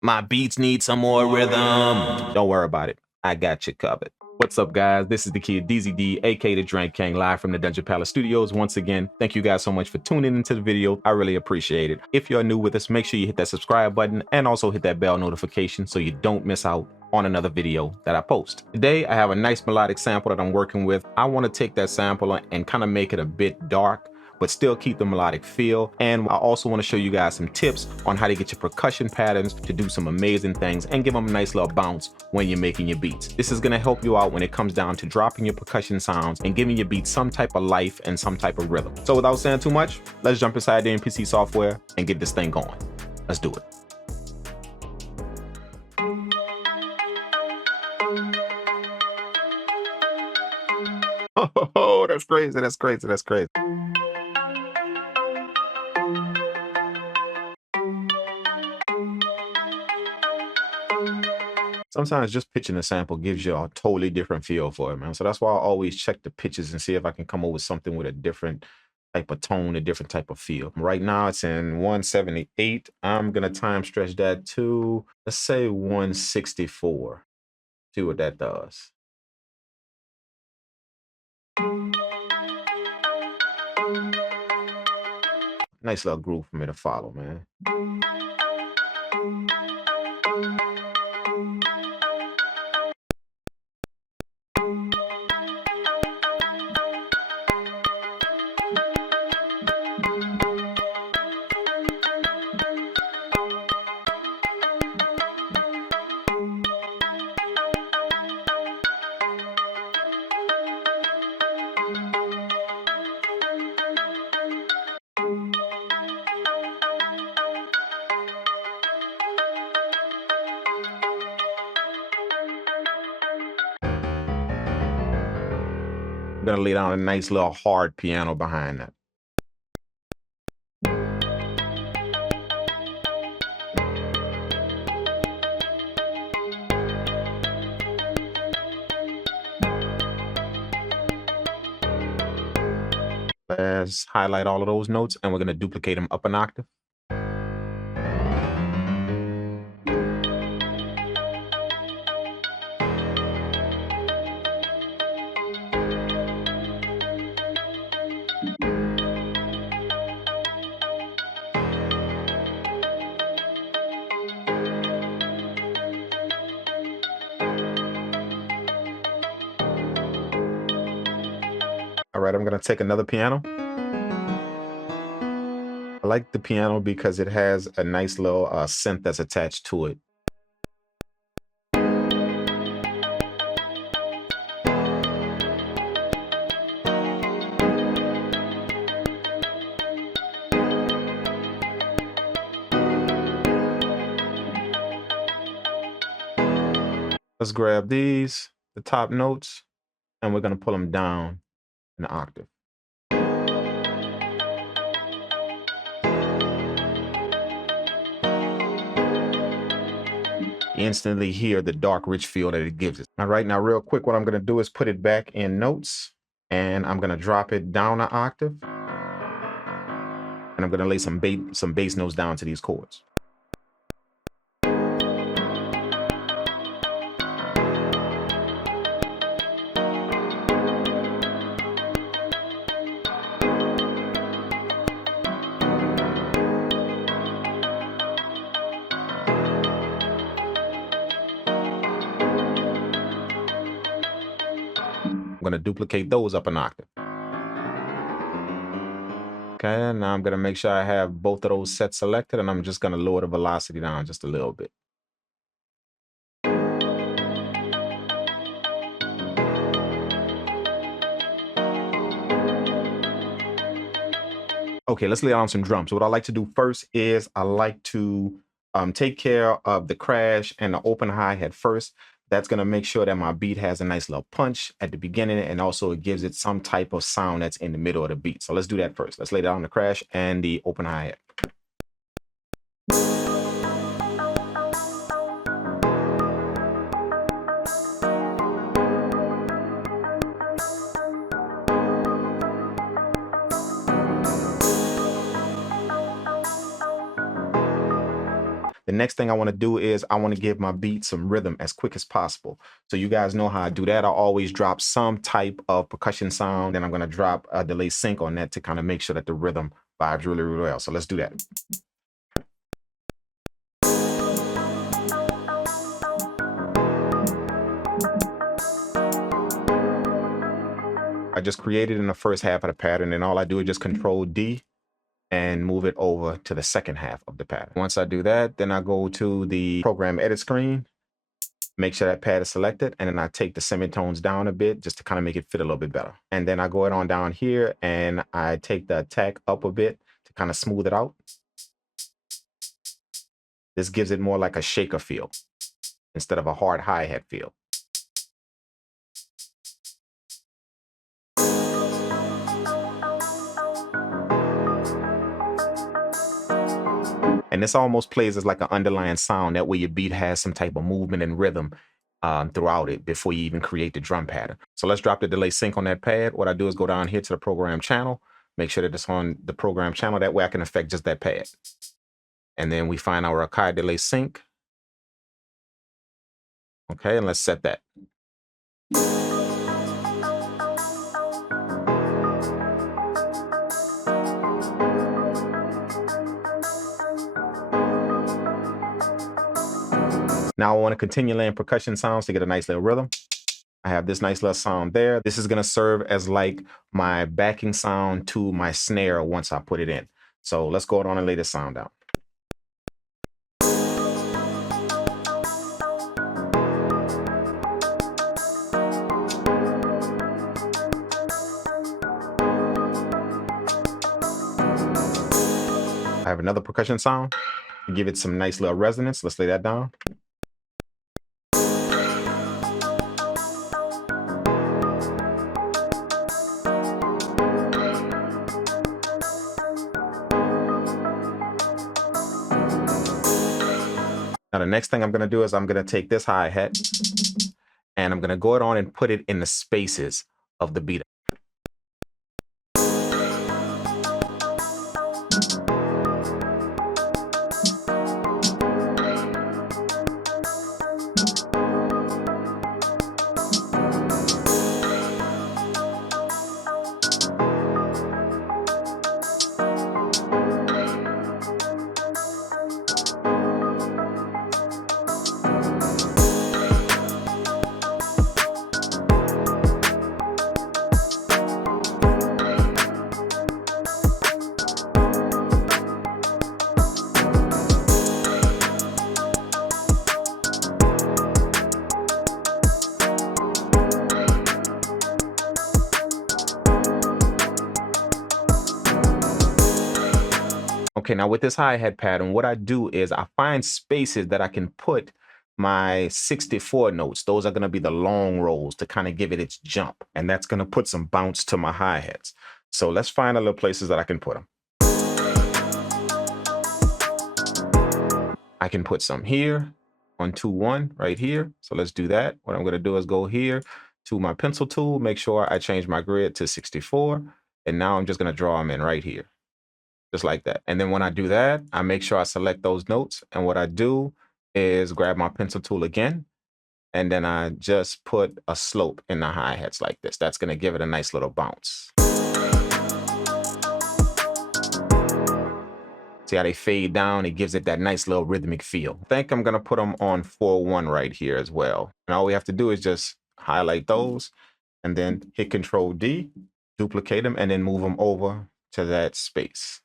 My beats need some more rhythm. Don't worry about it. I got you covered. What's up, guys? This is the kid DZD, aka the Drink Kang, live from the Dungeon Palace Studios. Once again, thank you guys so much for tuning into the video. I really appreciate it. If you're new with us, make sure you hit that subscribe button and also hit that bell notification so you don't miss out on another video that I post. Today, I have a nice melodic sample that I'm working with. I want to take that sample and kind of make it a bit dark, but still keep the melodic feel. And I also want to show you guys some tips on how to get your percussion patterns to do some amazing things and give them a nice little bounce when you're making your beats. This is going to help you out when it comes down to dropping your percussion sounds and giving your beats some type of life and some type of rhythm. So without saying too much, let's jump inside the MPC software and get this thing going. Let's do it. Oh, that's crazy, that's crazy, that's crazy. Sometimes just pitching a sample gives you a totally different feel for it, man. So that's why I always check the pitches and see if I can come up with something with a different type of tone, a different type of feel. Right now it's in 178. I'm gonna time stretch that to, let's say 164. See what that does. Nice little groove for me to follow, man. I'm gonna lay down a nice little hard piano behind that. Let's highlight all of those notes and we're gonna duplicate them up an octave. All right, I'm gonna take another piano. I like the piano because it has a nice little synth that's attached to it. Let's grab these, the top notes, and we're gonna pull them down an octave. Instantly hear the dark, rich feel that it gives us. All right, now real quick, what I'm gonna do is put it back in notes, and I'm gonna drop it down an octave, and I'm gonna lay some bass notes down to these chords. I'm gonna duplicate those up an octave. Okay, now I'm gonna make sure I have both of those sets selected, and I'm just gonna lower the velocity down just a little bit. Okay, let's lay down some drums. So what I like to do first is I like to take care of the crash and the open hi-hat first. That's gonna make sure that my beat has a nice little punch at the beginning, and also it gives it some type of sound that's in the middle of the beat. So let's do that first. Let's lay down the crash and the open hi-hat. The next thing I want to do is I want to give my beat some rhythm as quick as possible. So you guys know how I do that. I always drop some type of percussion sound, and I'm going to drop a delay sync on that to kind of make sure that the rhythm vibes really, really well. So let's do that. I just created in the first half of the pattern, and all I do is just Control D and move it over to the second half of the pattern. Once I do that, then I go to the program edit screen, make sure that pad is selected, and then I take the semitones down a bit just to kind of make it fit a little bit better. And then I go on down here and I take the attack up a bit to kind of smooth it out. This gives it more like a shaker feel instead of a hard hi-hat feel. And this almost plays as like an underlying sound. That way your beat has some type of movement and rhythm throughout it before you even create the drum pattern. So let's drop the delay sync on that pad. What I do is go down here to the program channel, make sure that it's on the program channel. That way I can affect just that pad. And then we find our Akai delay sync. Okay, and let's set that. Now I want to continue laying percussion sounds to get a nice little rhythm. I have this nice little sound there. This is going to serve as like my backing sound to my snare once I put it in. So let's go on and lay this sound down. I have another percussion sound to give it some nice little resonance. Let's lay that down. Now the next thing I'm going to do is I'm going to take this hi-hat and I'm going to go on and put it in the spaces of the beat. Okay, now with this hi-hat pattern, what I do is I find spaces that I can put my 64 notes. Those are going to be the long rolls to kind of give it its jump. And that's going to put some bounce to my hi-hats. So let's find a little places that I can put them. I can put some here on 2-1 right here. So let's do that. What I'm going to do is go here to my pencil tool, make sure I change my grid to 64. And now I'm just going to draw them in right here. Just like that. And then when I do that, I make sure I select those notes. And what I do is grab my pencil tool again. And then I just put a slope in the hi-hats like this. That's going to give it a nice little bounce. See how they fade down? It gives it that nice little rhythmic feel. I think I'm going to put them on 4-1 right here as well. And all we have to do is just highlight those and then hit Control D, duplicate them, and then move them over to that space.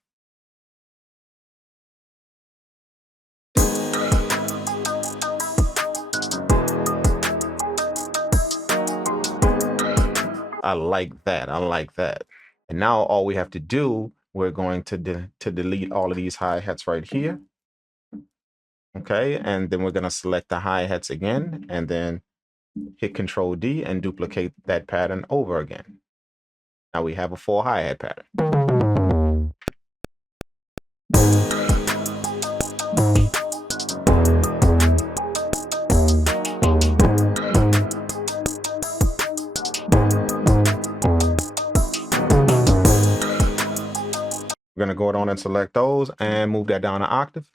I like that. I like that. And now all we have to do, we're going to delete all of these hi-hats right here. Okay, and then we're going to select the hi-hats again and then hit Control D and duplicate that pattern over again. Now we have a full hi-hat pattern. We're going to go on and select those and move that down an octave.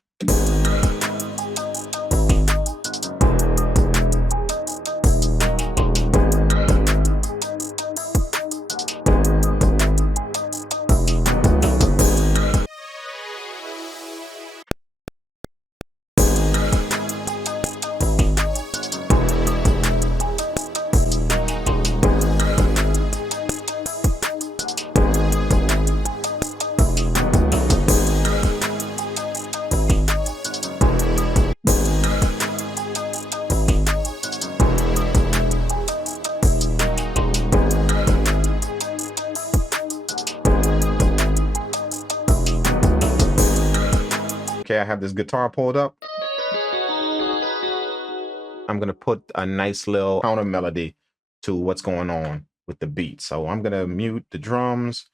have this guitar pulled up, I'm gonna put a nice little counter melody to what's going on with the beat. So I'm gonna mute the drums.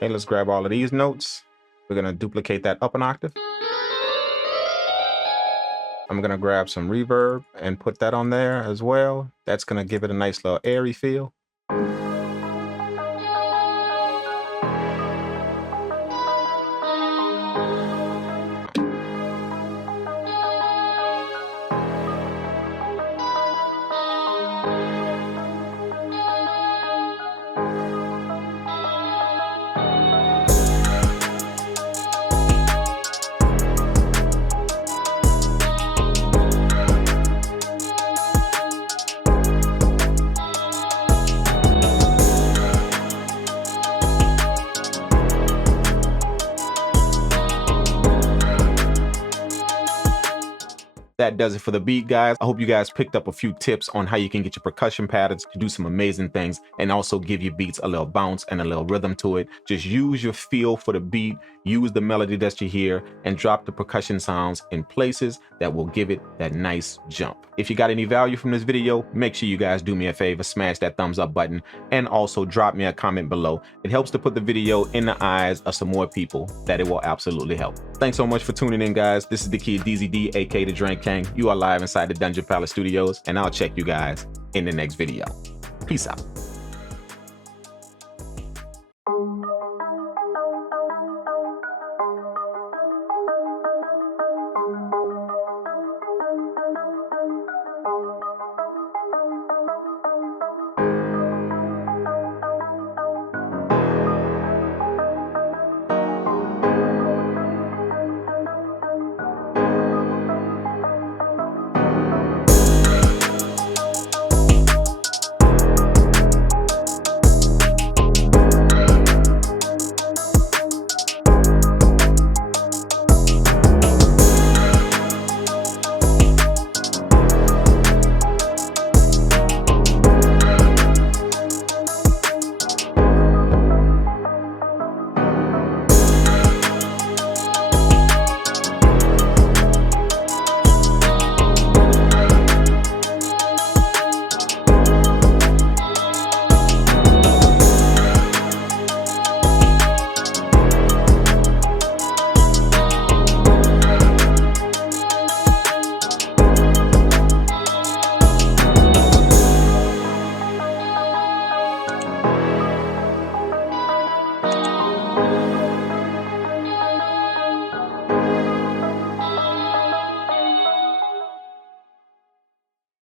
Okay, let's grab all of these notes. We're gonna duplicate that up an octave. I'm gonna grab some reverb and put that on there as well. That's gonna give it a nice little airy feel. That does it for the beat, guys. I hope you guys picked up a few tips on how you can get your percussion patterns to do some amazing things and also give your beats a little bounce and a little rhythm to it. Just use your feel for the beat, use the melody that you hear, and drop the percussion sounds in places that will give it that nice jump. If you got any value from this video, make sure you guys do me a favor, smash that thumbs up button, and also drop me a comment below. It helps to put the video in the eyes of some more people that it will absolutely help. Thanks so much for tuning in, guys. This is the kid DZD, aka the Drink Kang. You are live inside the Dungeon Palace Studios, and I'll check you guys in the next video. Peace out.